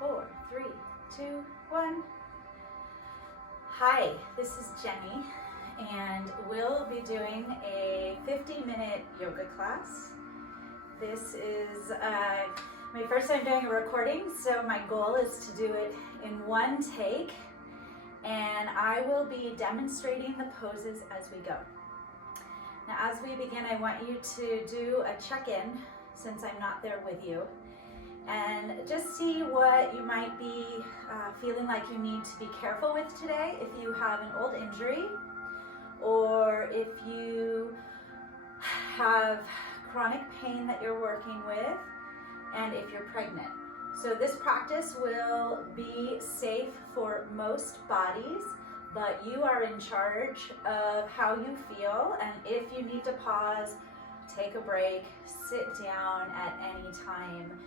4, 3, 2, 1. Hi, this is Jenny, and we'll be doing a 50-minute yoga class. This is my first time doing a recording, so my goal is to do it in one take, and I will be demonstrating the poses as we go. Now, as we begin, I want you to do a check-in, since I'm not there with you, and just see what you might be feeling like you need to be careful with today. If you have an old injury, or if you have chronic pain that you're working with, and if you're pregnant. So this practice will be safe for most bodies, but you are in charge of how you feel, and if you need to pause, take a break, sit down at any time,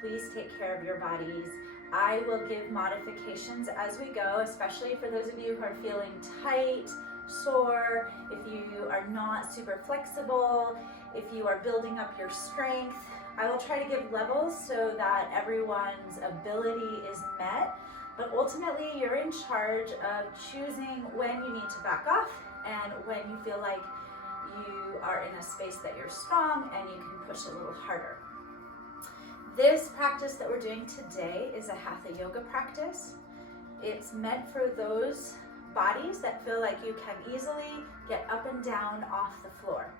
please take care of your bodies. I will give modifications as we go, especially for those of you who are feeling tight, sore, if you are not super flexible, if you are building up your strength. I will try to give levels so that everyone's ability is met, but ultimately you're in charge of choosing when you need to back off and when you feel like you are in a space that you're strong and you can push a little harder. This practice that we're doing today is a Hatha yoga practice. It's meant for those bodies that feel like you can easily get up and down off the floor.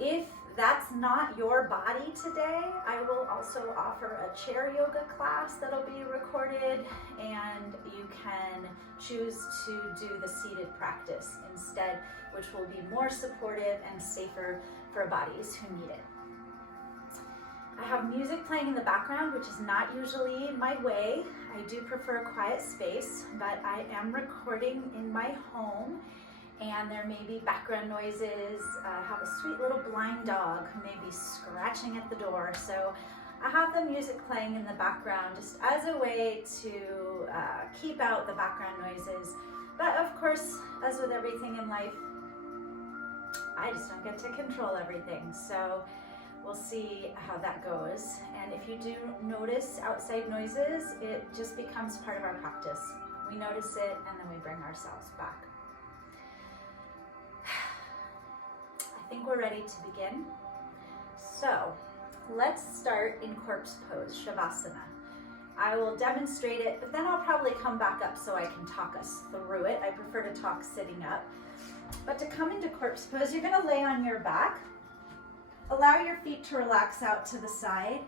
If that's not your body today, I will also offer a chair yoga class that'll be recorded, and you can choose to do the seated practice instead, which will be more supportive and safer for bodies who need it. I have music playing in the background, which is not usually my way. I do prefer a quiet space, but I am recording in my home, and there may be background noises. I have a sweet little blind dog who may be scratching at the door, so I have the music playing in the background just as a way to keep out the background noises. But of course, as with everything in life, I just don't get to control everything, so we'll see how that goes. And if you do notice outside noises, it just becomes part of our practice. We notice it and then we bring ourselves back. I think we're ready to begin. So let's start in corpse pose, Shavasana. I will demonstrate it, but then I'll probably come back up so I can talk us through it. I prefer to talk sitting up. But to come into corpse pose, you're gonna lay on your back. Allow your feet to relax out to the side.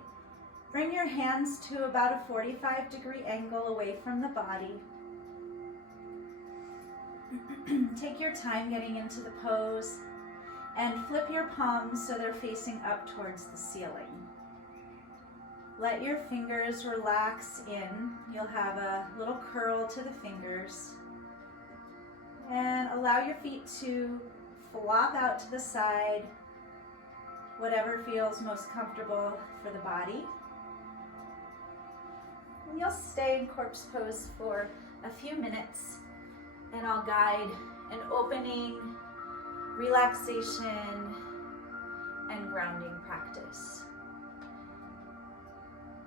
Bring your hands to about a 45-degree angle away from the body. Take your time getting into the pose and flip your palms so they're facing up towards the ceiling. Let your fingers relax in. You'll have a little curl to the fingers. And allow your feet to flop out to the side, whatever feels most comfortable for the body. And you'll stay in corpse pose for a few minutes, and I'll guide an opening, relaxation, and grounding practice.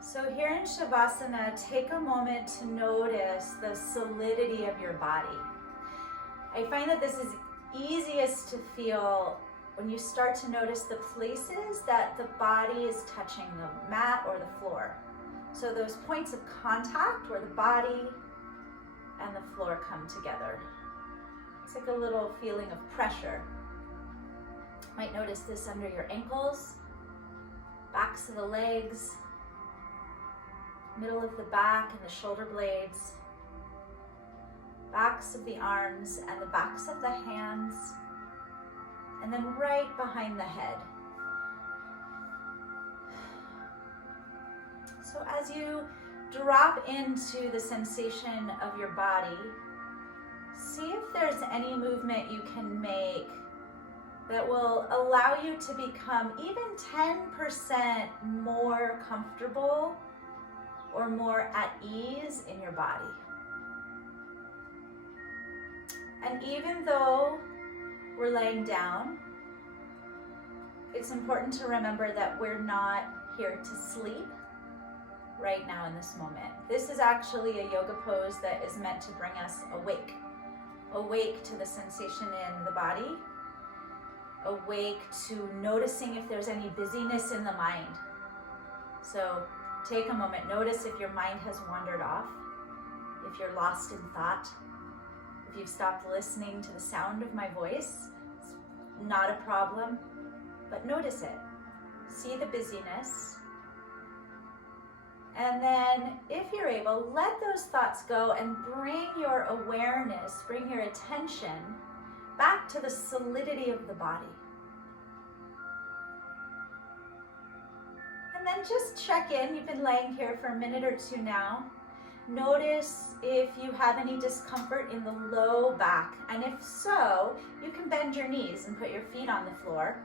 So here in Shavasana, take a moment to notice the solidity of your body. I find that this is easiest to feel when you start to notice the places that the body is touching the mat or the floor. So those points of contact where the body and the floor come together. It's like a little feeling of pressure. You might notice this under your ankles, backs of the legs, middle of the back and the shoulder blades, backs of the arms and the backs of the hands, and then right behind the head. So as you drop into the sensation of your body, see if there's any movement you can make that will allow you to become even 10% more comfortable or more at ease in your body. And even though we're laying down, it's important to remember that we're not here to sleep. right now in this moment. This is actually a yoga pose that is meant to bring us awake. Awake to the sensation in the body. Awake to noticing if there's any busyness in the mind. So take a moment, notice if your mind has wandered off, if you're lost in thought, if you've stopped listening to the sound of my voice. It's not a problem, but notice it. See the busyness. And then, if you're able, let those thoughts go and bring your awareness, bring your attention back to the solidity of the body. And then just check in. You've been laying here for a minute or two now. Notice if you have any discomfort in the low back. And if so, you can bend your knees and put your feet on the floor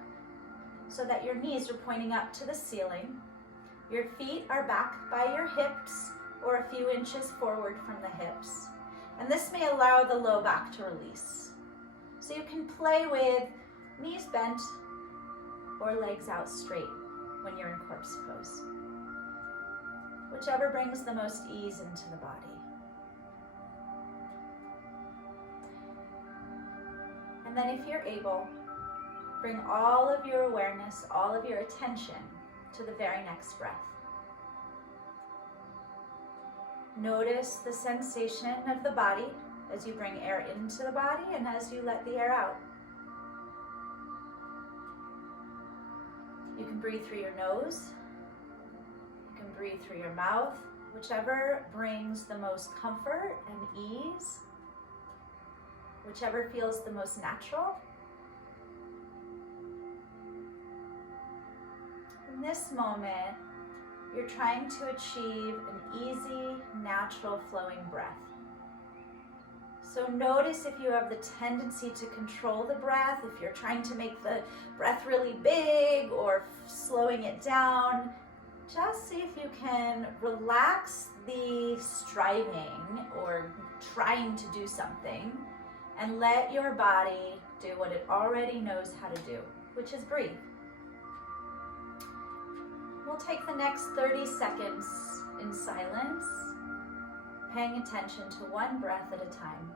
so that your knees are pointing up to the ceiling. Your feet are back by your hips or a few inches forward from the hips. And this may allow the low back to release. So you can play with knees bent or legs out straight when you're in corpse pose. Whichever brings the most ease into the body. And then if you're able, bring all of your awareness, all of your attention to the very next breath. Notice the sensation of the body as you bring air into the body and as you let the air out. You can breathe through your nose. You can breathe through your mouth, whichever brings the most comfort and ease, whichever feels the most natural. In this moment, you're trying to achieve an easy, natural flowing breath. So notice if you have the tendency to control the breath, if you're trying to make the breath really big or slowing it down. Just see if you can relax the striving or trying to do something and let your body do what it already knows how to do, which is breathe. We'll take the next 30 seconds in silence, paying attention to one breath at a time.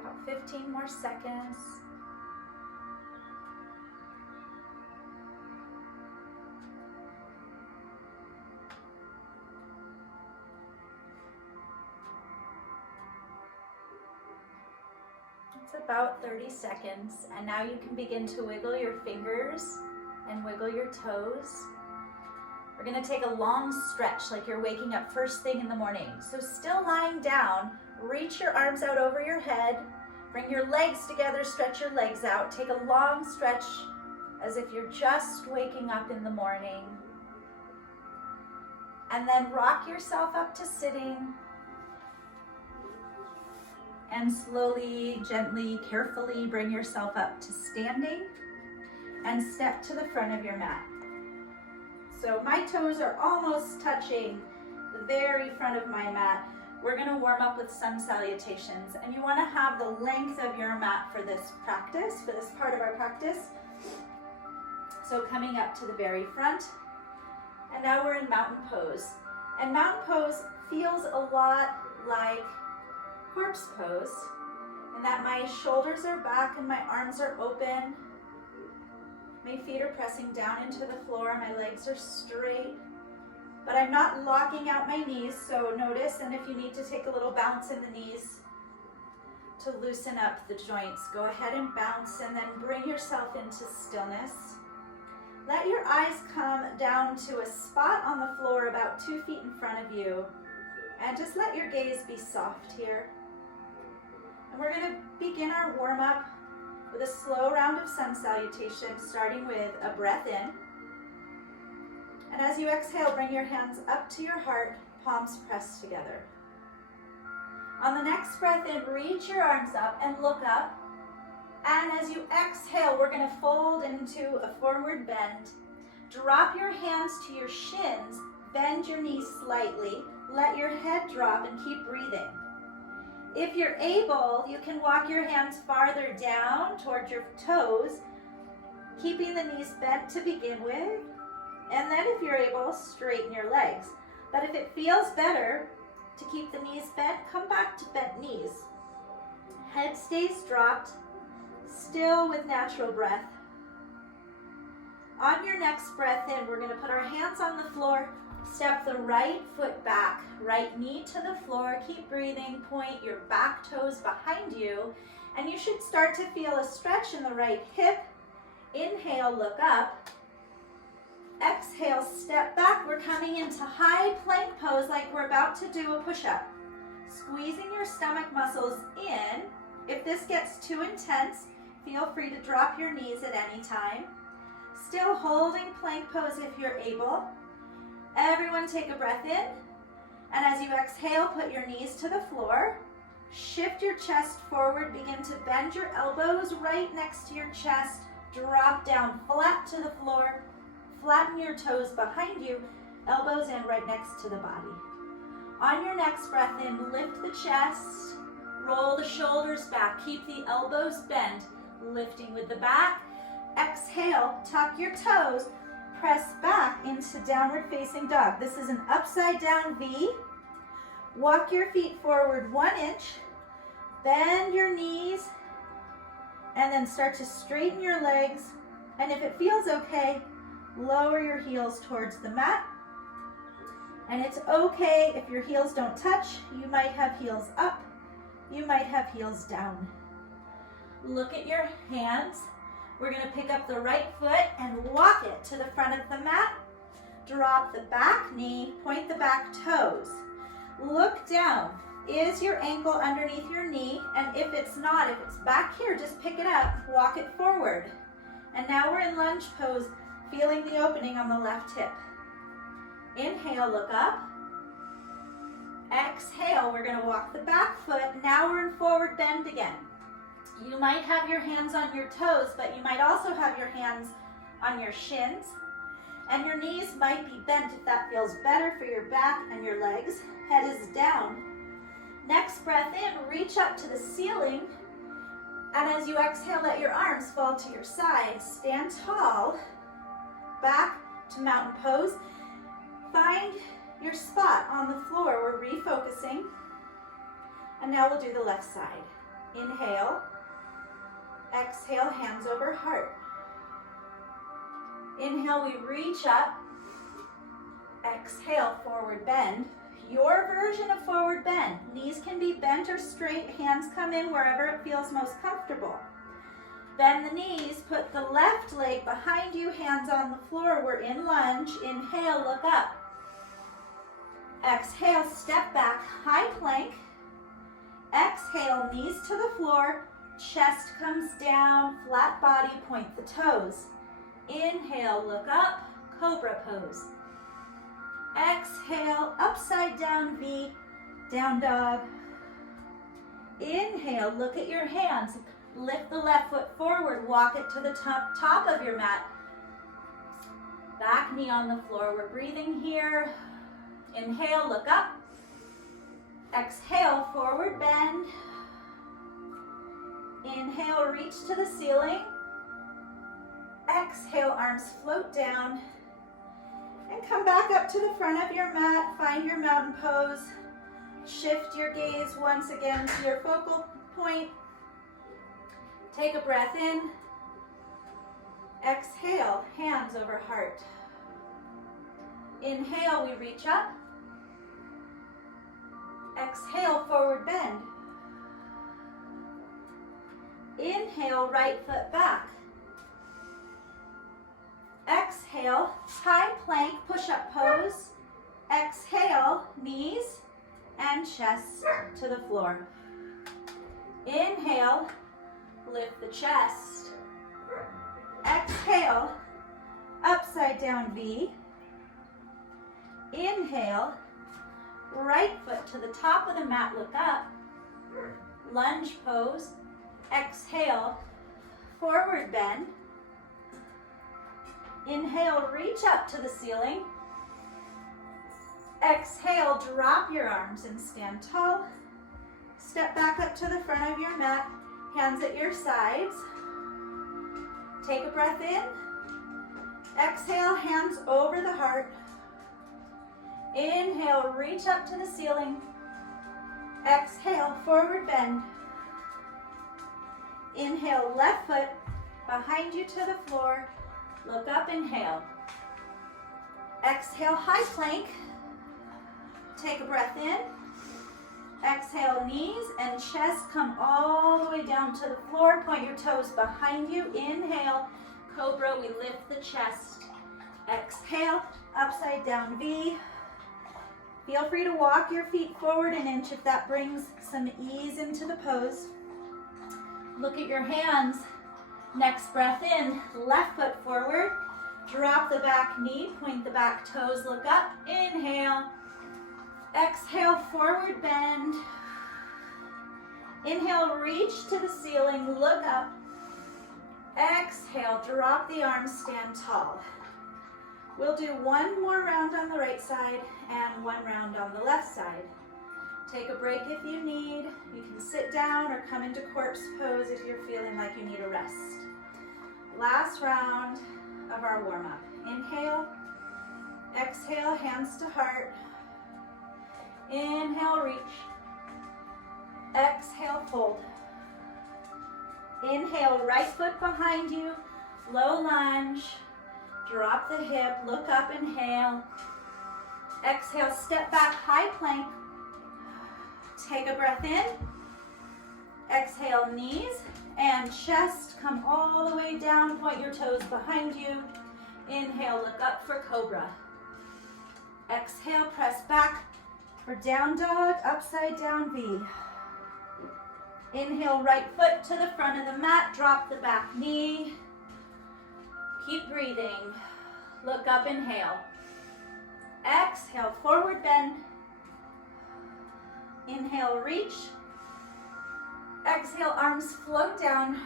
About 15 more seconds. It's about 30 seconds, and now you can begin to wiggle your fingers and wiggle your toes. We're going to take a long stretch like you're waking up first thing in the morning. So still lying down, reach your arms out over your head, bring your legs together, stretch your legs out, take a long stretch as if you're just waking up in the morning. And then rock yourself up to sitting. And slowly, gently, carefully bring yourself up to standing and step to the front of your mat. So my toes are almost touching the very front of my mat. We're gonna warm up with sun salutations, and you wanna have the length of your mat for this practice, for this part of our practice. So coming up to the very front, and now we're in mountain pose. And mountain pose feels a lot like corpse pose, and that my shoulders are back and my arms are open. My feet are pressing down into the floor, my legs are straight, but I'm not locking out my knees, so notice, and if you need to take a little bounce in the knees to loosen up the joints, go ahead and bounce and then bring yourself into stillness. Let your eyes come down to a spot on the floor about 2 feet in front of you, and just let your gaze be soft here. And we're going to begin our warm-up with a slow round of sun salutation, starting with a breath in. And as you exhale, bring your hands up to your heart, palms pressed together. On the next breath in, reach your arms up and look up. And as you exhale, we're going to fold into a forward bend. Drop your hands to your shins, bend your knees slightly, let your head drop and keep breathing. If you're able, you can walk your hands farther down towards your toes, keeping the knees bent to begin with, and then if you're able, straighten your legs. But if it feels better to keep the knees bent, come back to bent knees. Head stays dropped, still with natural breath. On your next breath in, we're going to put our hands on the floor, step the right foot back, right knee to the floor, keep breathing, point your back toes behind you, and you should start to feel a stretch in the right hip. Inhale, look up. Exhale, step back. We're coming into high plank pose like we're about to do a push-up. Squeezing your stomach muscles in. If this gets too intense, feel free to drop your knees at any time. Still holding plank pose if you're able. Everyone take a breath in. And as you exhale, put your knees to the floor. Shift your chest forward. Begin to bend your elbows right next to your chest. Drop down flat to the floor. Flatten your toes behind you. Elbows in right next to the body. On your next breath in, lift the chest. Roll the shoulders back. Keep the elbows bent. Lifting with the back. Exhale, tuck your toes. Press back into downward facing dog. This is an upside down V. Walk your feet forward 1 inch. Bend your knees. And then start to straighten your legs. And if it feels okay, lower your heels towards the mat. And it's okay if your heels don't touch. You might have heels up. You might have heels down. Look at your hands. We're going to pick up the right foot and walk it to the front of the mat. Drop the back knee, point the back toes. Look down. Is your ankle underneath your knee? And if it's not, if it's back here, just pick it up, walk it forward. And now we're in lunge pose, feeling the opening on the left hip. Inhale, look up. Exhale, we're going to walk the back foot. Now we're in forward bend again. You might have your hands on your toes, but you might also have your hands on your shins. And your knees might be bent if that feels better for your back and your legs. Head is down. Next breath in, reach up to the ceiling. And as you exhale, let your arms fall to your sides. Stand tall. Back to mountain pose. Find your spot on the floor. We're refocusing. And now we'll do the left side. Inhale. Exhale, hands over heart. Inhale, we reach up. Exhale, forward bend. Your version of forward bend. Knees can be bent or straight. Hands come in wherever it feels most comfortable. Bend the knees. Put the left leg behind you. Hands on the floor. We're in lunge. Inhale, look up. Exhale, step back. High plank. Exhale, knees to the floor. Chest comes down. Flat body. Point the toes. Inhale, look up. Cobra pose. Exhale, upside down V, down dog. Inhale, look at your hands. Lift the left foot forward, walk it to the top of your mat. Back knee on the floor, we're breathing here. Inhale, look up. Exhale, forward bend. Inhale, reach to the ceiling. Exhale, arms float down. And come back up to the front of your mat. Find your mountain pose. Shift your gaze once again to your focal point. Take a breath in. Exhale, hands over heart. Inhale, we reach up. Exhale, forward bend. Inhale, right foot back. Exhale, high plank, push-up pose. Exhale, knees and chest to the floor. Inhale, lift the chest. Exhale, upside down V. Inhale, right foot to the top of the mat, look up. Lunge pose. Exhale, forward bend. Inhale, reach up to the ceiling. Exhale, drop your arms and stand tall. Step back up to the front of your mat, hands at your sides. Take a breath in. Exhale, hands over the heart. Inhale, reach up to the ceiling. Exhale, forward bend. Inhale, left foot behind you to the floor. Look up, inhale. Exhale, high plank. Take a breath in. Exhale, knees and chest come all the way down to the floor. Point your toes behind you. Inhale, cobra, we lift the chest. Exhale, upside down V. Feel free to walk your feet forward an inch if that brings some ease into the pose. Look at your hands. Next breath in, left foot forward. Drop the back knee, point the back toes, look up. Inhale. Exhale, forward bend. Inhale, reach to the ceiling, look up. Exhale, drop the arms, stand tall. We'll do one more round on the right side and one round on the left side. Take a break if you need. You can sit down or come into corpse pose if you're feeling like you need a rest. Last round of our warm-up. Inhale, exhale, hands to heart. Inhale, reach. Exhale, fold. Inhale, right foot behind you, low lunge. Drop the hip, look up, inhale. Exhale, step back, high plank. Take a breath in. Exhale, knees and chest come all the way down. Point your toes behind you. Inhale, look up for cobra. Exhale, press back for down dog, upside down V. Inhale, right foot to the front of the mat. Drop the back knee. Keep breathing. Look up, inhale. Exhale, forward bend. Inhale, reach. Exhale, arms float down.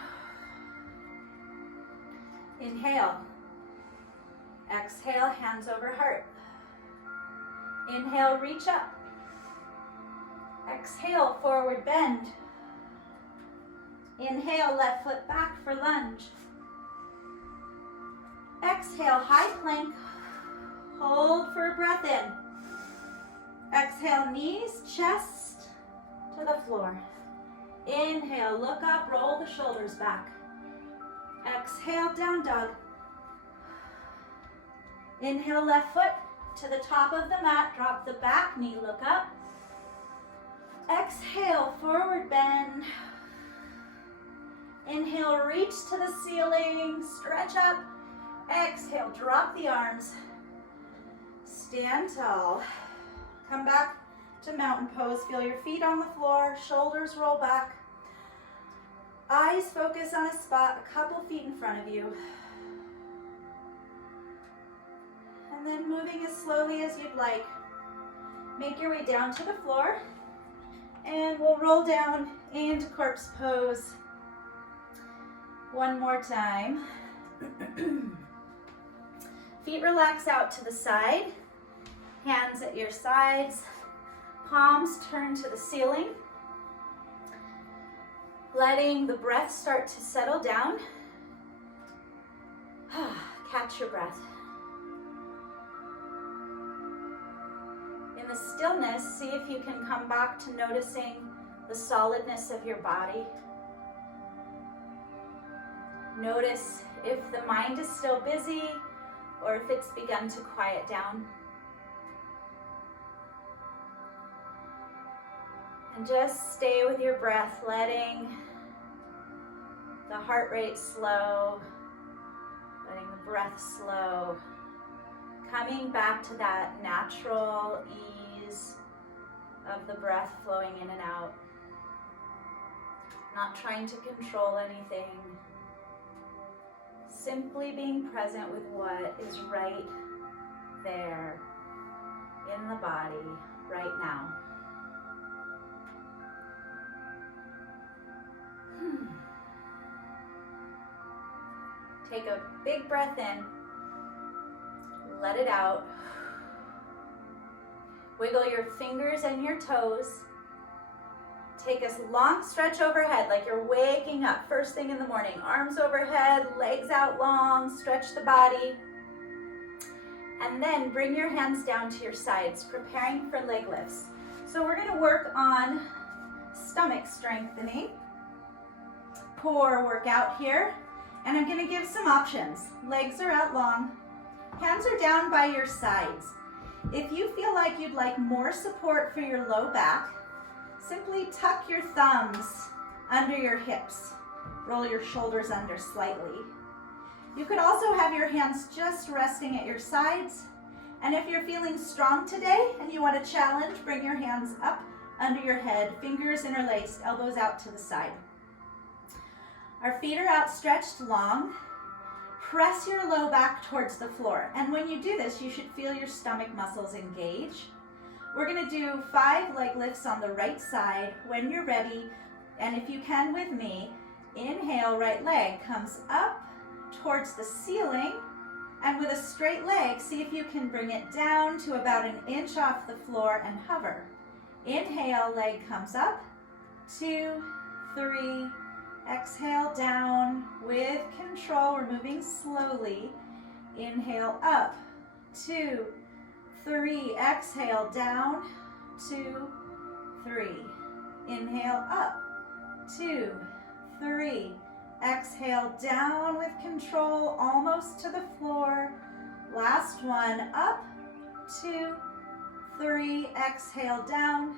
Inhale. Exhale, hands over heart. Inhale, reach up. Exhale, forward bend. Inhale, left foot back for lunge. Exhale, high plank. Hold for a breath in. Exhale, knees, chest to the floor. Inhale, look up, roll the shoulders back. Exhale, down dog. Inhale, left foot to the top of the mat. Drop the back knee, look up. Exhale, forward bend. Inhale, reach to the ceiling, stretch up. Exhale, drop the arms. Stand tall. Come back to mountain pose. Feel your feet on the floor, shoulders roll back. Eyes focus on a spot a couple feet in front of you. And then moving as slowly as you'd like. Make your way down to the floor. And we'll roll down into corpse pose. One more time. Feet relax out to the side. Hands at your sides. Palms turn to the ceiling. Letting the breath start to settle down. Catch your breath. In the stillness, see if you can come back to noticing the solidness of your body. Notice if the mind is still busy or if it's begun to quiet down. And just stay with your breath, letting the heart rate slow, letting the breath slow, coming back to that natural ease of the breath flowing in and out. Not trying to control anything, simply being present with what is right there in the body right now. Take a big breath in. Let it out. Wiggle your fingers and your toes. Take a long stretch overhead like you're waking up first thing in the morning. Arms overhead, legs out long, stretch the body. And then bring your hands down to your sides, preparing for leg lifts. So we're gonna work on stomach strengthening. Core workout here. And I'm gonna give some options. Legs are out long. Hands are down by your sides. If you feel like you'd like more support for your low back, simply tuck your thumbs under your hips. Roll your shoulders under slightly. You could also have your hands just resting at your sides. And if you're feeling strong today and you want to challenge, bring your hands up under your head, fingers interlaced, elbows out to the side. Our feet are outstretched long. Press your low back towards the floor. And when you do this, you should feel your stomach muscles engage. We're gonna do 5 leg lifts on the right side. When you're ready, and if you can with me, inhale, right leg comes up towards the ceiling. And with a straight leg, see if you can bring it down to about 1 inch off the floor and hover. Inhale, leg comes up, 2, 3, exhale down with control. We're moving slowly. Inhale up, 2, 3, exhale down, 2, 3. Inhale up, 2, 3. Exhale down with control, almost to the floor. Last one, up, 2, 3. Exhale down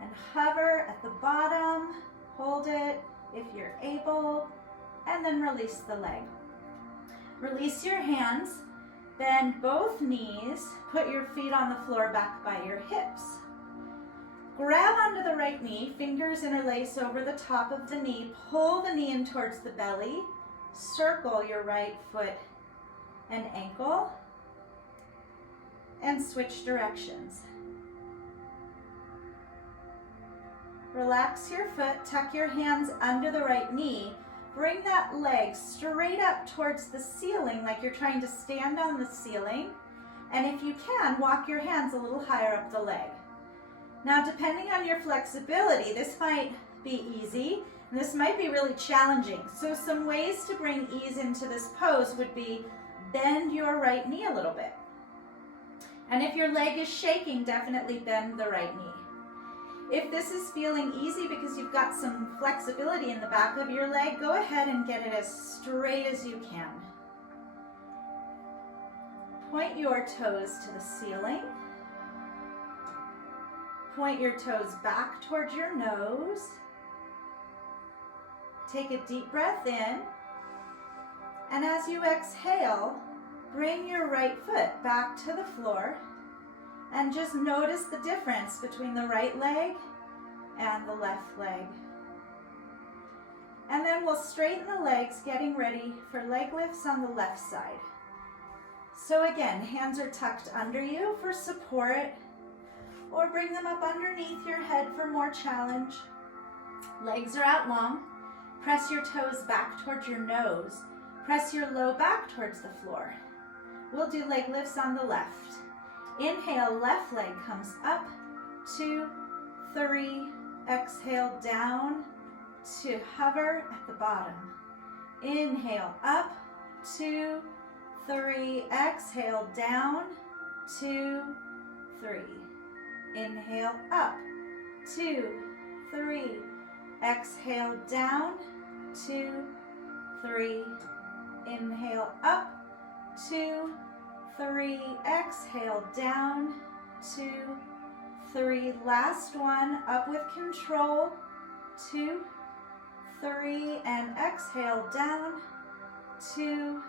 and hover at the bottom. Hold it if you're able, and then release the leg. Release your hands, bend both knees, put your feet on the floor back by your hips. Grab onto the right knee, fingers interlace over the top of the knee, pull the knee in towards the belly, circle your right foot and ankle, and switch directions. Relax your foot, tuck your hands under the right knee, bring that leg straight up towards the ceiling like you're trying to stand on the ceiling, and if you can, walk your hands a little higher up the leg. Now, depending on your flexibility, this might be easy, and this might be really challenging. So some ways to bring ease into this pose would be bend your right knee a little bit. And if your leg is shaking, definitely bend the right knee. If this is feeling easy because you've got some flexibility in the back of your leg, go ahead and get it as straight as you can. Point your toes to the ceiling. Point your toes back towards your nose. Take a deep breath in. And as you exhale, bring your right foot back to the floor. And just notice the difference between the right leg and the left leg. And then we'll straighten the legs, getting ready for leg lifts on the left side. So again, hands are tucked under you for support, or bring them up underneath your head for more challenge. Legs are out long. Press your toes back towards your nose. Press your low back towards the floor. We'll do leg lifts on the left. Inhale, left leg comes up, 2, 3, exhale down to hover at the bottom. Inhale, up, 2, 3, exhale down, 2, 3. Inhale, up, 2, 3, exhale down, 2, 3. Inhale, up, 2, 3, exhale down, 2, 3. Last one, up with control, 2, 3, and exhale down, 2,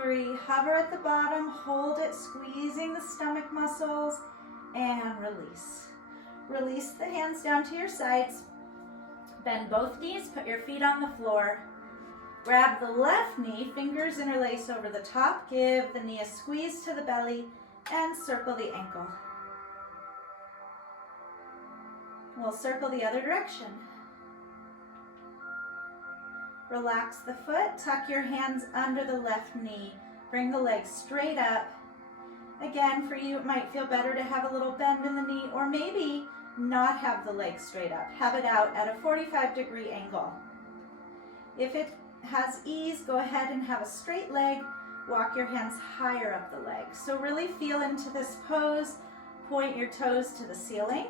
3. Hover at the bottom, hold it, squeezing the stomach muscles, and release. Release the hands down to your sides. Bend both knees, put your feet on the floor. Grab the left knee, fingers interlace over the top, give the knee a squeeze to the belly, and circle the ankle. We'll circle the other direction. Relax the foot, tuck your hands under the left knee, bring the leg straight up, Again, for you, it might feel better to have a little bend in the knee, or maybe not have the leg straight up. Have it out at a 45-degree angle. If it has ease, go ahead and have a straight leg. Walk your hands higher up the leg. So really feel into this pose. Point your toes to the ceiling.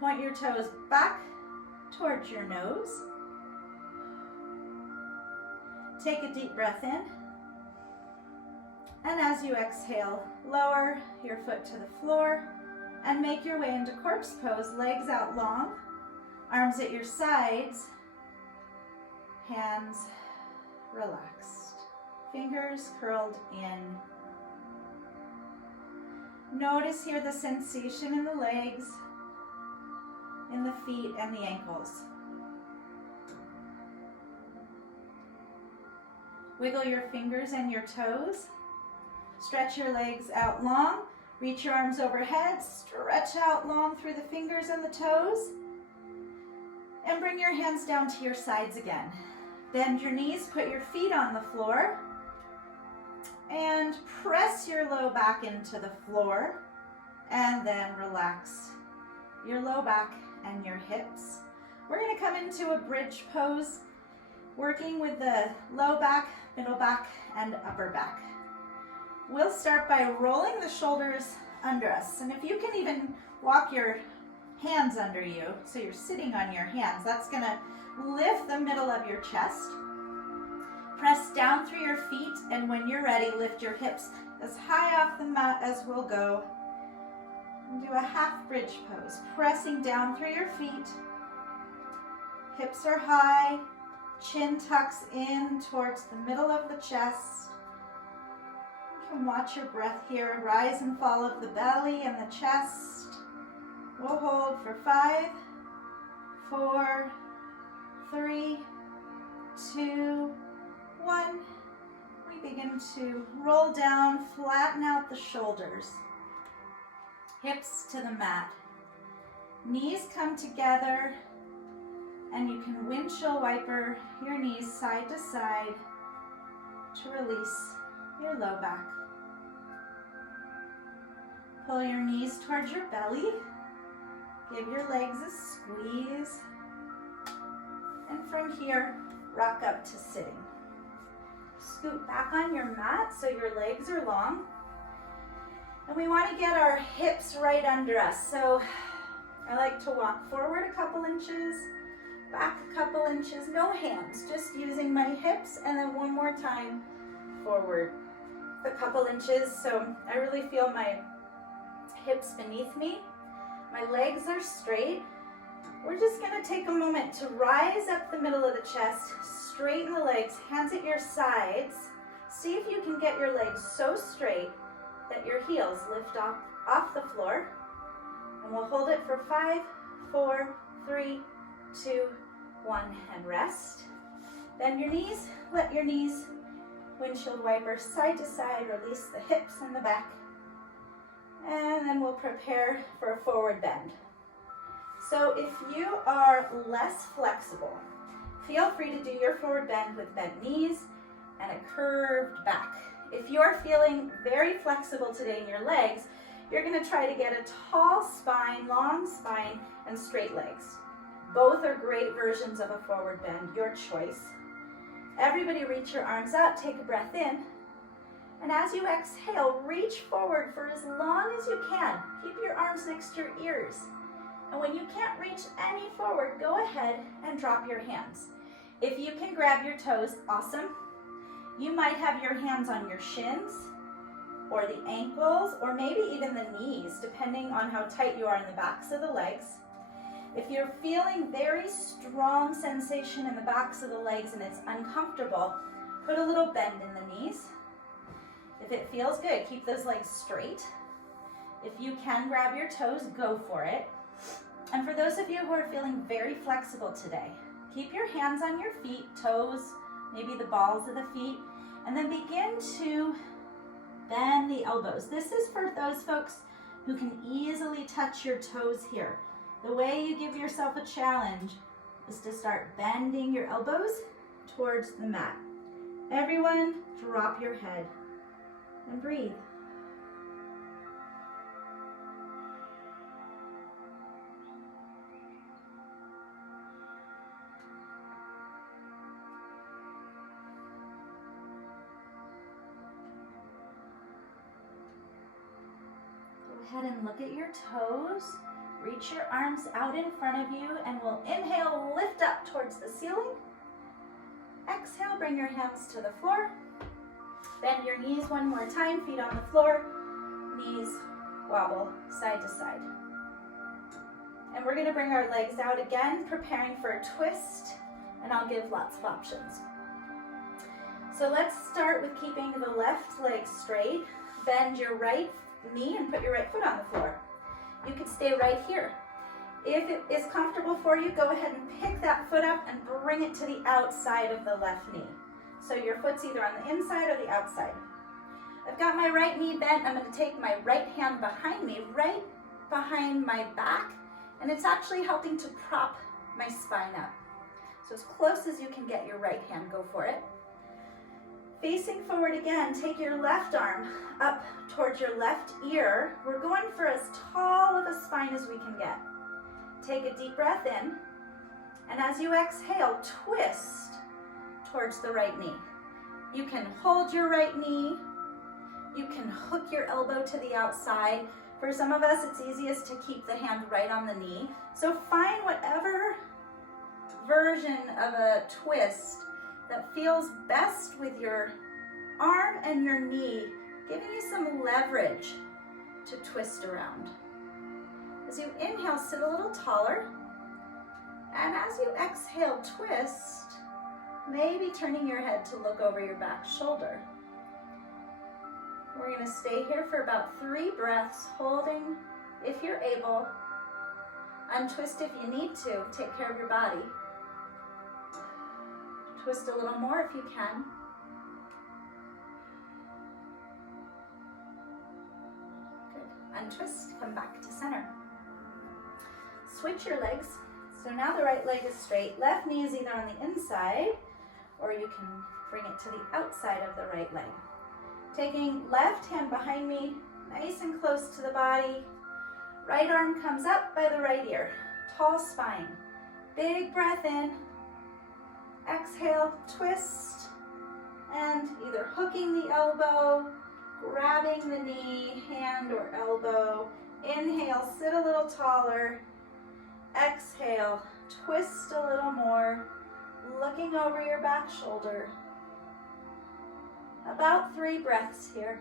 Point your toes back towards your nose. Take a deep breath in. And as you exhale, lower your foot to the floor and make your way into corpse pose, legs out long, arms at your sides, hands relaxed, fingers curled in. Notice here the sensation in the legs, in the feet and the ankles. Wiggle your fingers and your toes. Stretch your legs out long. Reach your arms overhead. Stretch out long through the fingers and the toes. And bring your hands down to your sides again. Bend your knees, put your feet on the floor. And press your low back into the floor. And then relax your low back and your hips. We're going to come into a bridge pose, working with the low back, middle back, and upper back. We'll start by rolling the shoulders under us. And if you can even walk your hands under you, so you're sitting on your hands, that's going to lift the middle of your chest. Press down through your feet, and when you're ready, lift your hips as high off the mat as we'll go. And do a half bridge pose, pressing down through your feet. Hips are high, chin tucks in towards the middle of the chest. You can watch your breath here, rise and fall of the belly and the chest. We'll hold for 5, 4, 3, 2, 1. We begin to roll down, flatten out the shoulders. Hips to the mat. Knees come together, and you can windshield wiper your knees side to side to release your low back. Pull your knees towards your belly. Give your legs a squeeze. And from here, rock up to sitting. Scoot back on your mat so your legs are long. And we want to get our hips right under us. So I like to walk forward a couple inches, back a couple inches, no hands, just using my hips, and then one more time forward a couple inches. So I really feel my hips beneath me. My legs are straight. We're just going to take a moment to rise up the middle of the chest, straighten the legs, hands at your sides. See if you can get your legs so straight that your heels lift off the floor. And we'll hold it for 5, 4, 3, 2, 1, and rest. Bend your knees, let your knees windshield wiper side to side, release the hips and the back. And then we'll prepare for a forward bend. So if you are less flexible, feel free to do your forward bend with bent knees and a curved back. If you're feeling very flexible today in your legs, you're going to try to get a tall spine, long spine, and straight legs. Both are great versions of a forward bend, your choice. Everybody reach your arms out, take a breath in. And as you exhale, reach forward for as long as you can. Keep your arms next to your ears. And when you can't reach any forward, go ahead and drop your hands. If you can grab your toes, awesome. You might have your hands on your shins or the ankles or maybe even the knees, depending on how tight you are in the backs of the legs. If you're feeling very strong sensation in the backs of the legs and it's uncomfortable, put a little bend in the knees. If it feels good, keep those legs straight. If you can grab your toes, go for it. And for those of you who are feeling very flexible today, keep your hands on your feet, toes, maybe the balls of the feet, and then begin to bend the elbows. This is for those folks who can easily touch your toes here. The way you give yourself a challenge is to start bending your elbows towards the mat. Everyone, drop your head. And breathe. Go ahead and look at your toes. Reach your arms out in front of you, and we'll inhale, lift up towards the ceiling. Exhale, bring your hands to the floor. Bend your knees one more time, feet on the floor. Knees wobble side to side. And we're gonna bring our legs out again, preparing for a twist, and I'll give lots of options. So let's start with keeping the left leg straight. Bend your right knee and put your right foot on the floor. You could stay right here. If it is comfortable for you, go ahead and pick that foot up and bring it to the outside of the left knee. So your foot's either on the inside or the outside. I've got my right knee bent. I'm going to take my right hand behind me, right behind my back, and it's actually helping to prop my spine up. So as close as you can get your right hand, go for it. Facing forward again, take your left arm up towards your left ear. We're going for as tall of a spine as we can get. Take a deep breath in, and as you exhale, twist towards the right knee. You can hold your right knee. You can hook your elbow to the outside. For some of us, it's easiest to keep the hand right on the knee. So find whatever version of a twist that feels best with your arm and your knee, giving you some leverage to twist around. As you inhale, sit a little taller. And as you exhale, twist, maybe turning your head to look over your back shoulder. We're gonna stay here for about 3 breaths, holding if you're able. Untwist if you need to, take care of your body. Twist a little more if you can. Good. Untwist, come back to center. Switch your legs. So now the right leg is straight. Left knee is either on the inside, or you can bring it to the outside of the right leg. Taking left hand behind me, nice and close to the body. Right arm comes up by the right ear. Tall spine. Big breath in. Exhale, twist, and either hooking the elbow, grabbing the knee, hand or elbow. Inhale, sit a little taller. Exhale, twist a little more, looking over your back shoulder. About 3 breaths here.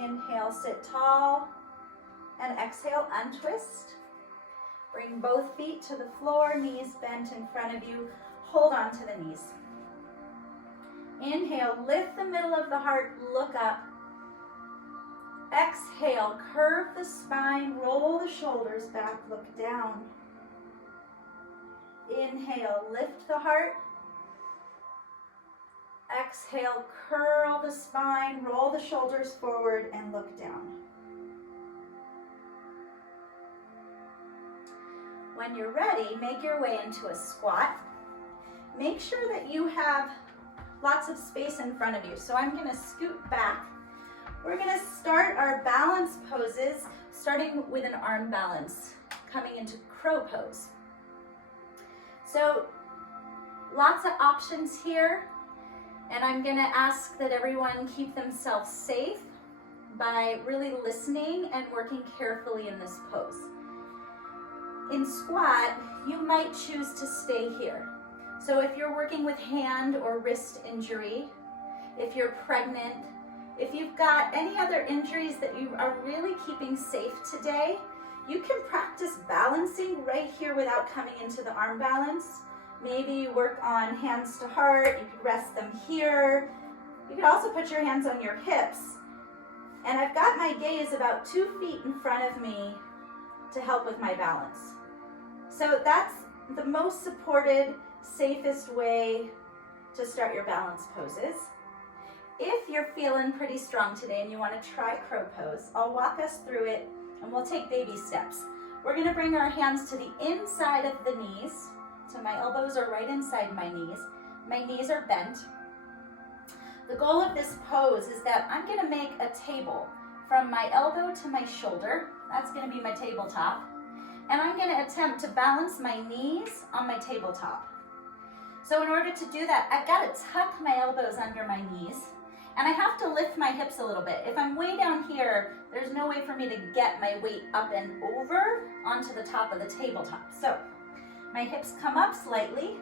Inhale, sit tall, and exhale, untwist. Bring both feet to the floor, knees bent in front of you. Hold on to the knees. Inhale, lift the middle of the heart, look up. Exhale, curve the spine, roll the shoulders back, look down. Inhale, lift the heart. Exhale, curl the spine, roll the shoulders forward, and look down. When you're ready, make your way into a squat. Make sure that you have lots of space in front of you. So I'm going to scoot back. We're going to start our balance poses, starting with an arm balance, coming into crow pose. So lots of options here. And I'm going to ask that everyone keep themselves safe by really listening and working carefully in this pose. In squat, you might choose to stay here. So if you're working with hand or wrist injury, if you're pregnant, if you've got any other injuries that you are really keeping safe today, you can practice balancing right here without coming into the arm balance. Maybe you work on hands to heart, you could rest them here. You could also put your hands on your hips. And I've got my gaze about 2 feet in front of me to help with my balance. So that's the most supported, safest way to start your balance poses. if you're feeling pretty strong today and you want to try crow pose, I'll walk us through it and we'll take baby steps. We're going to bring our hands to the inside of the knees. So my elbows are right inside my knees. My knees are bent. The goal of this pose is that I'm going to make a table from my elbow to my shoulder. That's going to be my tabletop. And I'm going to attempt to balance my knees on my tabletop. So in order to do that, I've got to tuck my elbows under my knees, and I have to lift my hips a little bit. If I'm way down here, there's no way for me to get my weight up and over onto the top of the tabletop. So my hips come up slightly.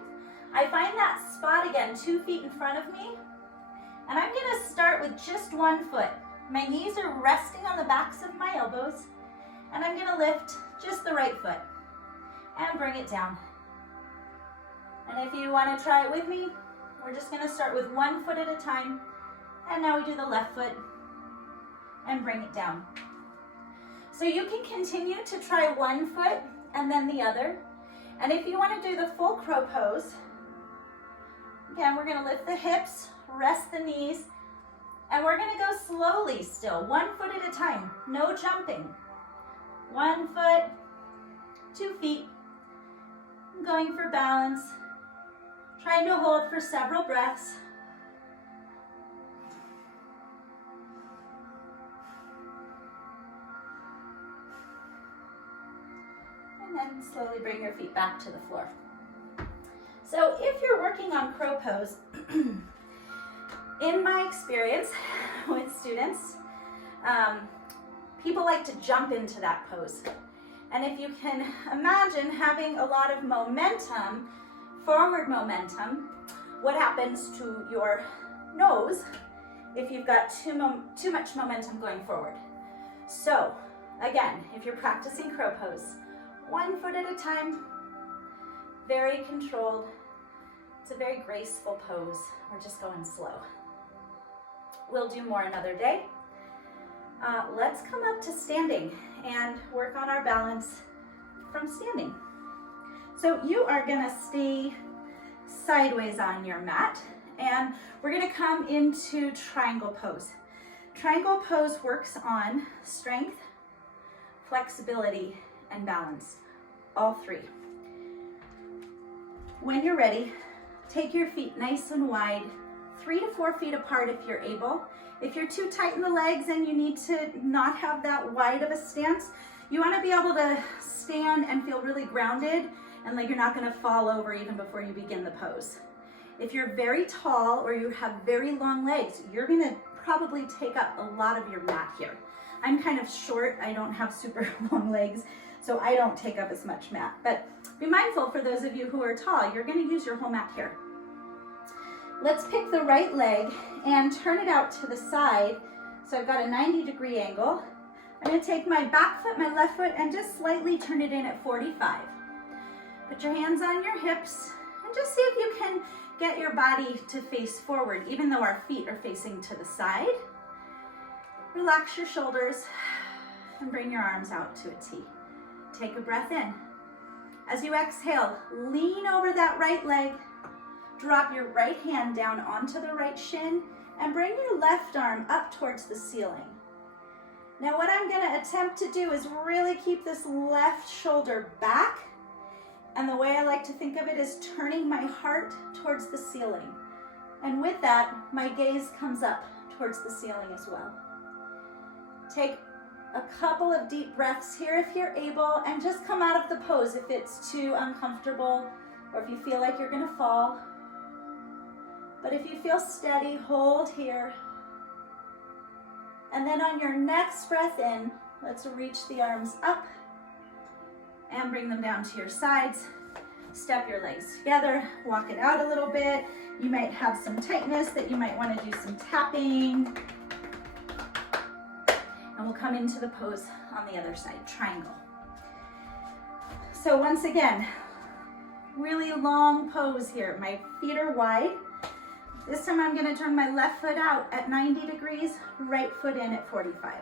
I find that spot again, 2 feet in front of me, and I'm going to start with just 1 foot. My knees are resting on the backs of my elbows, and I'm going to lift just the right foot and bring it down. And if you want to try it with me, we're just going to start with 1 foot at a time. And now we do the left foot and bring it down. So you can continue to try 1 foot and then the other. And if you want to do the full crow pose, again, we're going to lift the hips, rest the knees, and we're going to go slowly still, 1 foot at a time, no jumping. 1 foot, 2 feet, going for balance. Trying to hold for several breaths. And then slowly bring your feet back to the floor. So if you're working on crow pose, in my experience with students, people like to jump into that pose. And if you can imagine having a lot of momentum, forward momentum, what happens to your nose if you've got too much momentum going forward? So again, if you're practicing crow pose, 1 foot at a time, very controlled. It's a very graceful pose. We're just going slow. We'll do more another day. Let's come up to standing and work on our balance from standing. So you are going to stay sideways on your mat, and we're going to come into triangle pose. Triangle pose works on strength, flexibility, and balance, all 3. When you're ready, take your feet nice and wide, 3 to 4 feet apart if you're able. If you're too tight in the legs and you need to not have that wide of a stance, you want to be able to stand and feel really grounded and like you're not going to fall over even before you begin the pose. If you're very tall or you have very long legs, you're going to probably take up a lot of your mat here. I'm kind of short, I don't have super long legs, so I don't take up as much mat. But be mindful for those of you who are tall, you're going to use your whole mat here. Let's pick the right leg and turn it out to the side. So I've got a 90-degree angle. I'm going to take my back foot, my left foot, and just slightly turn it in at 45. Put your hands on your hips and just see if you can get your body to face forward, even though our feet are facing to the side. Relax your shoulders and bring your arms out to a T. Take a breath in. As you exhale, lean over that right leg. Drop your right hand down onto the right shin and bring your left arm up towards the ceiling. Now what I'm going to attempt to do is really keep this left shoulder back. And the way I like to think of it is turning my heart towards the ceiling. And with that, my gaze comes up towards the ceiling as well. Take a couple of deep breaths here if you're able, and just come out of the pose if it's too uncomfortable or if you feel like you're going to fall. But if you feel steady, hold here. And then on your next breath in, let's reach the arms up and bring them down to your sides. Step your legs together, walk it out a little bit. You might have some tightness that you might want to do some tapping. And we'll come into the pose on the other side, triangle. So once again, really long pose here. My feet are wide. This time I'm going to turn my left foot out at 90 degrees, right foot in at 45.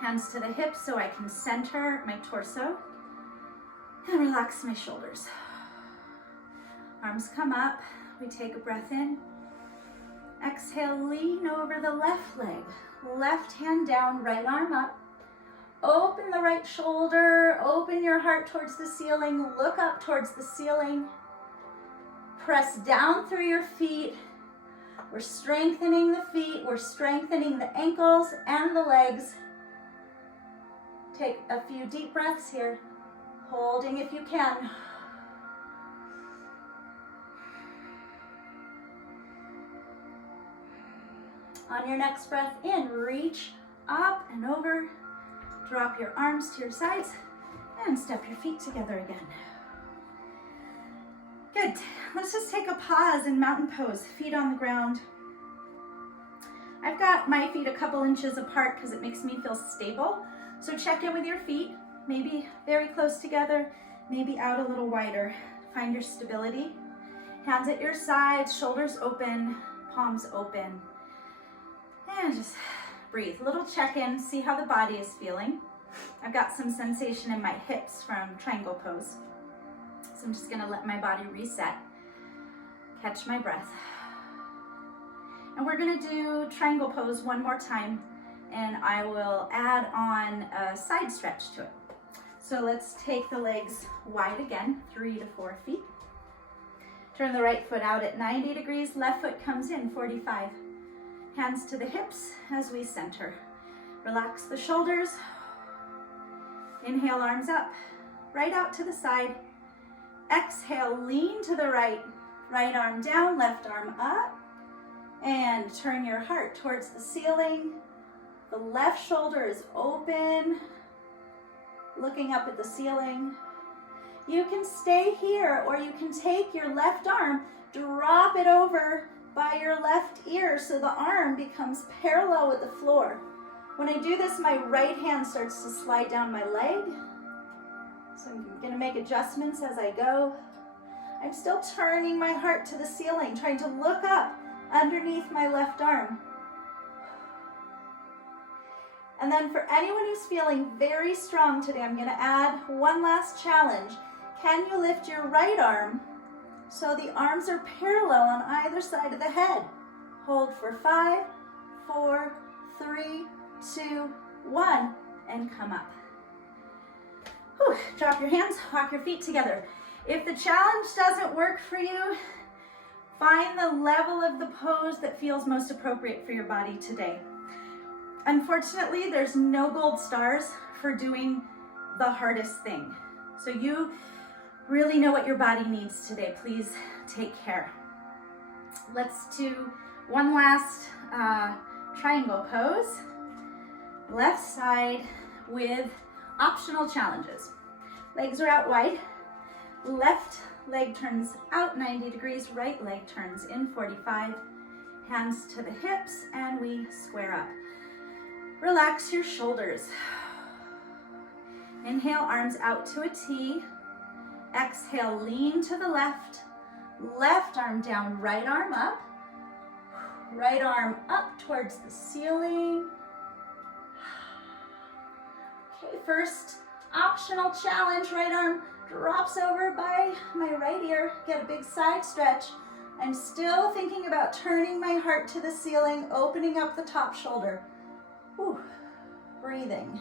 Hands to the hips so I can center my torso and relax my shoulders. Arms come up. We take a breath in Exhale, lean over the left leg. Left hand down, right arm up. Open the right shoulder, open your heart towards the ceiling, look up towards the ceiling. Press down through your feet. We're strengthening the feet, we're strengthening the ankles and the legs. Take a few deep breaths here, holding if you can. On your next breath in, reach up and over. Drop your arms to your sides and step your feet together again. Good. Let's just take a pause in mountain pose, feet on the ground. I've got my feet a couple inches apart because it makes me feel stable. So check in with your feet, maybe very close together, maybe out a little wider. Find your stability. Hands at your sides, shoulders open, palms open. And just breathe. Little check-in, see how the body is feeling. I've got some sensation in my hips from triangle pose. So I'm just gonna let my body reset. Catch my breath. And we're gonna do triangle pose one more time, and I will add on a side stretch to it. So let's take the legs wide again, 3 to 4 feet. Turn the right foot out at 90 degrees, left foot comes in 45. Hands to the hips as we center. Relax the shoulders. Inhale, arms up, right out to the side. Exhale, lean to the right. Right arm down, left arm up. And turn your heart towards the ceiling. The left shoulder is open, looking up at the ceiling. You can stay here, or you can take your left arm, drop it over by your left ear so the arm becomes parallel with the floor. When I do this, my right hand starts to slide down my leg. So I'm gonna make adjustments as I go. I'm still turning my heart to the ceiling, trying to look up underneath my left arm. And then for anyone who's feeling very strong today, I'm gonna add one last challenge. Can you lift your right arm so the arms are parallel on either side of the head? Hold for 5, 4, 3, 2, 1, and come up. Whew. Drop your hands, walk your feet together. If the challenge doesn't work for you, find the level of the pose that feels most appropriate for your body today. Unfortunately, there's no gold stars for doing the hardest thing. So you really know what your body needs today. Please take care. Let's do one last triangle pose. Left side with optional challenges. Legs are out wide. Left leg turns out 90 degrees. Right leg turns in 45. Hands to the hips, and we square up. Relax your shoulders. Inhale, arms out to a T. Exhale, lean to the left. Left arm down, right arm up. Right arm up towards the ceiling. Okay, first optional challenge. Right arm drops over by my right ear. Get a big side stretch. I'm still thinking about turning my heart to the ceiling, opening up the top shoulder. Whew. Breathing.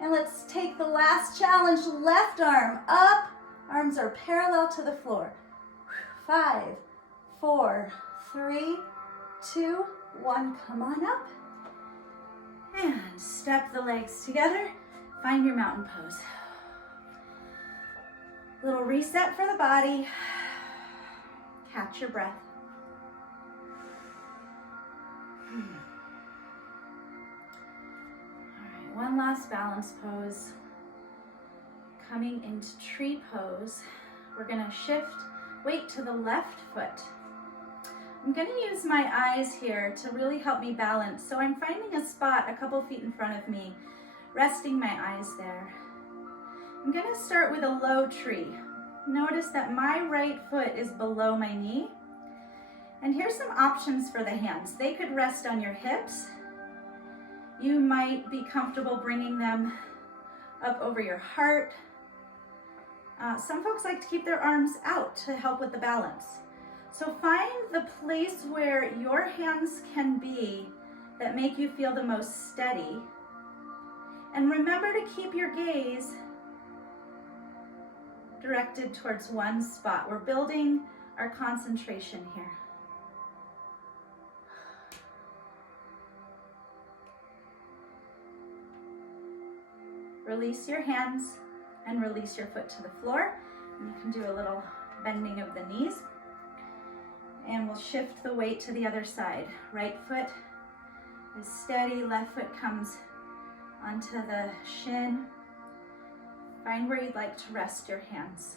And let's take the last challenge. Left arm up. Arms are parallel to the floor. 5, 4, 3, 2, 1. Come on up. And step the legs together. Find your mountain pose. Little reset for the body. Catch your breath. All right, one last balance pose. Coming into tree pose, we're gonna shift weight to the left foot. I'm gonna use my eyes here to really help me balance. So I'm finding a spot a couple feet in front of me, resting my eyes there. I'm gonna start with a low tree. Notice that my right foot is below my knee. And here's some options for the hands. They could rest on your hips. You might be comfortable bringing them up over your heart. Some folks like to keep their arms out to help with the balance. So find the place where your hands can be that make you feel the most steady. And remember to keep your gaze directed towards one spot. We're building our concentration here. Release your hands and release your foot to the floor. And you can do a little bending of the knees. And we'll shift the weight to the other side. Right foot is steady, left foot comes onto the shin. Find where you'd like to rest your hands.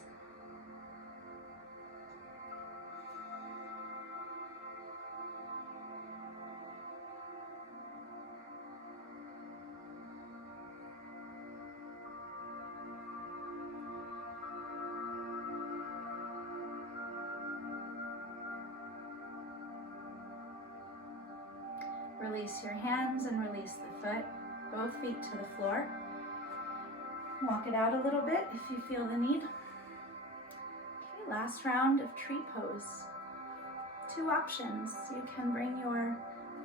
Release your hands and release the foot, both feet to the floor. Walk it out a little bit if you feel the need. Okay, last round of tree pose. Two options. You can bring your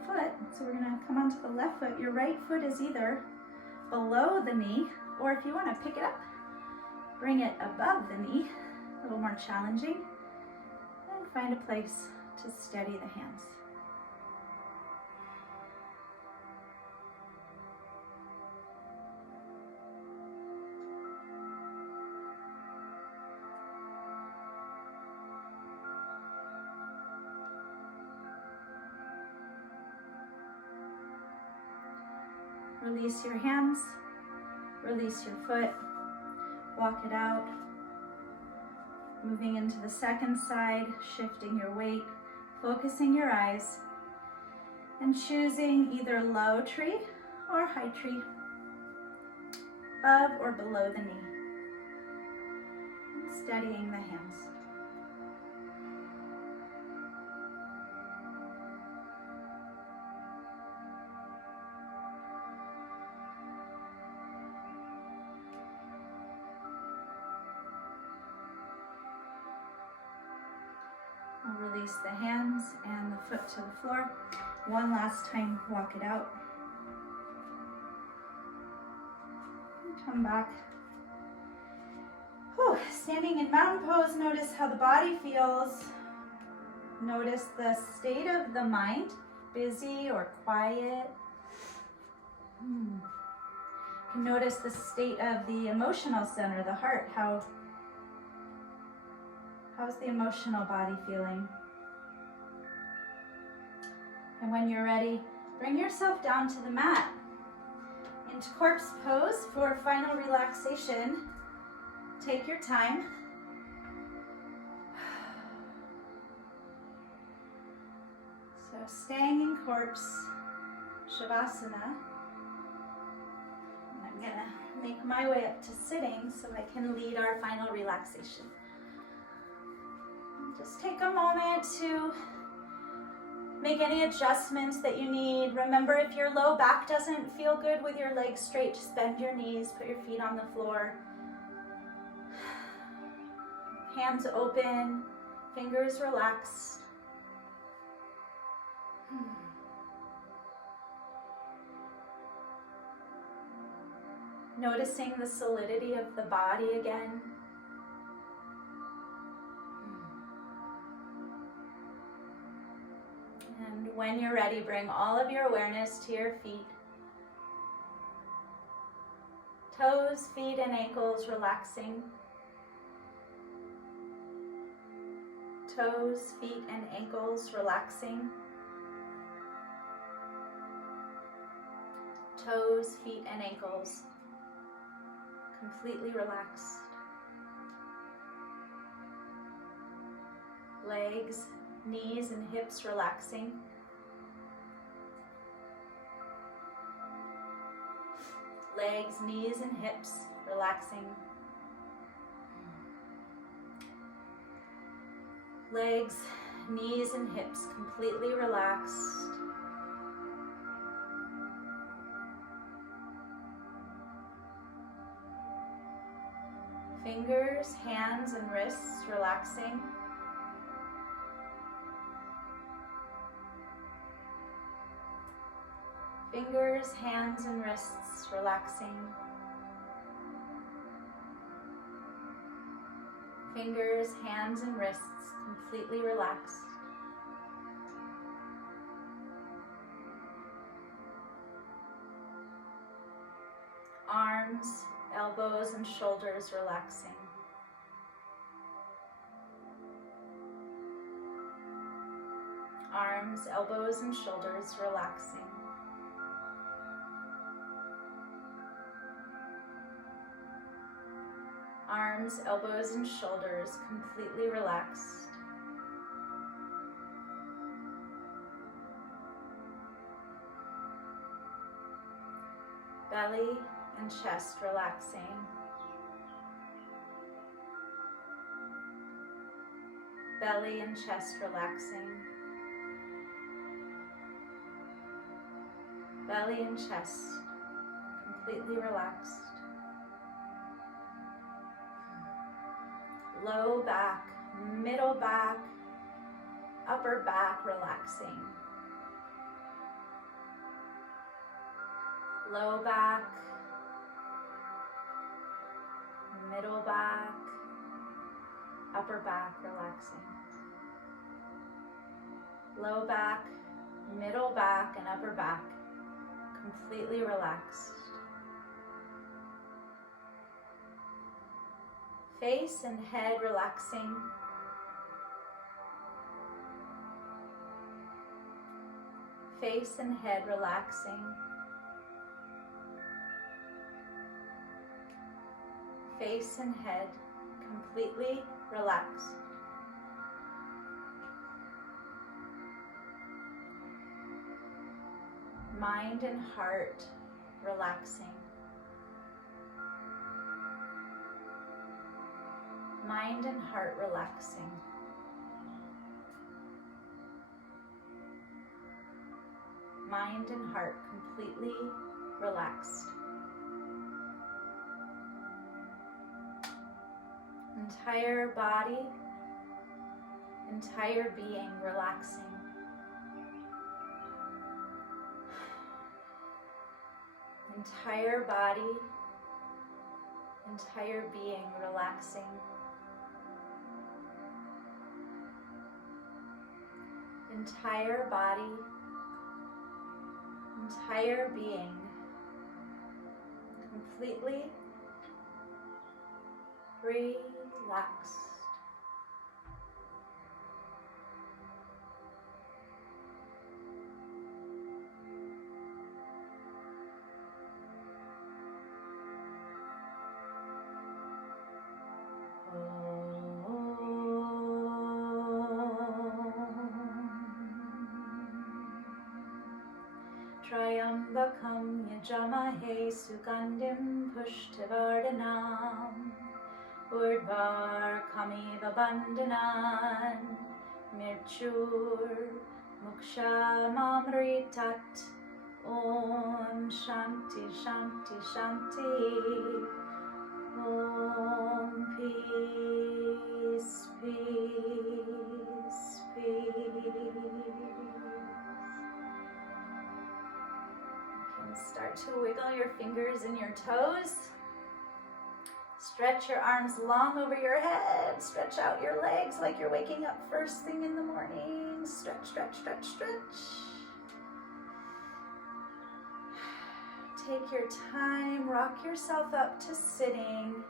foot, so we're gonna come onto the left foot. Your right foot is either below the knee, or if you wanna pick it up, bring it above the knee, a little more challenging, and find a place to steady the hands. Release your hands, release your foot, walk it out. Moving into the second side, shifting your weight, focusing your eyes, and choosing either low tree or high tree, above or below the knee. And steadying the hands. Release the hands and the foot to the floor. One last time, walk it out. And come back. Whew. Standing in mountain pose, notice how the body feels. Notice the state of the mind, busy or quiet. You can notice the state of the emotional center, the heart. How's the emotional body feeling? And when you're ready, bring yourself down to the mat into corpse pose for final relaxation. Take your time. So staying in corpse, Shavasana. And I'm gonna make my way up to sitting so I can lead our final relaxation. Just take a moment to make any adjustments that you need. Remember, if your low back doesn't feel good with your legs straight, just bend your knees, put your feet on the floor. Hands open, fingers relaxed. Noticing the solidity of the body again. And when you're ready, bring all of your awareness to your feet. Toes, feet, and ankles relaxing. Toes, feet, and ankles relaxing. Toes, feet, and ankles completely relaxed. Legs, knees, and hips relaxing. Legs, knees, and hips relaxing. Legs, knees, and hips completely relaxed. Fingers, hands, and wrists relaxing. Fingers, hands, and wrists relaxing. Fingers, hands, and wrists completely relaxed. Arms, elbows, and shoulders relaxing. Arms, elbows, and shoulders relaxing. Arms, elbows, and shoulders completely relaxed. Belly and chest relaxing. Belly and chest relaxing. Belly and chest completely relaxed. Low back, middle back, upper back relaxing. Low back, middle back, upper back relaxing. Low back, middle back, and upper back completely relaxed. Face and head relaxing. Face and head relaxing. Face and head completely relaxed. Mind and heart relaxing. Mind and heart relaxing. Mind and heart completely relaxed. Entire body, entire being relaxing. Entire body, entire being relaxing. Entire body, entire being completely relaxed. Triambakam yajamahe sugandhim pushtivardhanam Urdvar kamiva bandhanan mirchur mukshamamritat Om Shanti Shanti Shanti Om Peace Peace Peace. Start to wiggle your fingers and your toes. Stretch your arms long over your head. Stretch out your legs like you're waking up first thing in the morning. Stretch, stretch, stretch, stretch. Take your time, rock yourself up to sitting,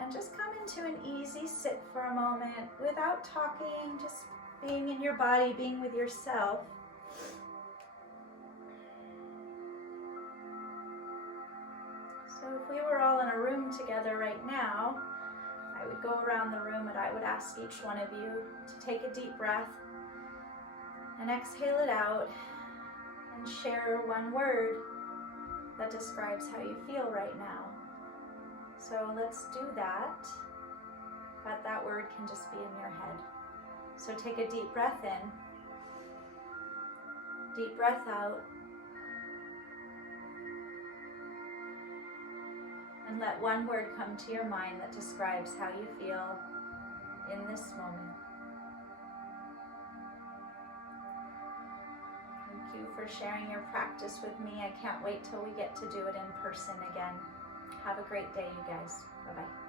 and just come into an easy sit for a moment without talking, just being in your body, being with yourself. So if we were all in a room together right now, I would go around the room and I would ask each one of you to take a deep breath and exhale it out and share one word that describes how you feel right now. So let's do that, but that word can just be in your head. So take a deep breath in, deep breath out, and let one word come to your mind that describes how you feel in this moment. Thank you for sharing your practice with me. I can't wait till we get to do it in person again. Have a great day, you guys. Bye-bye.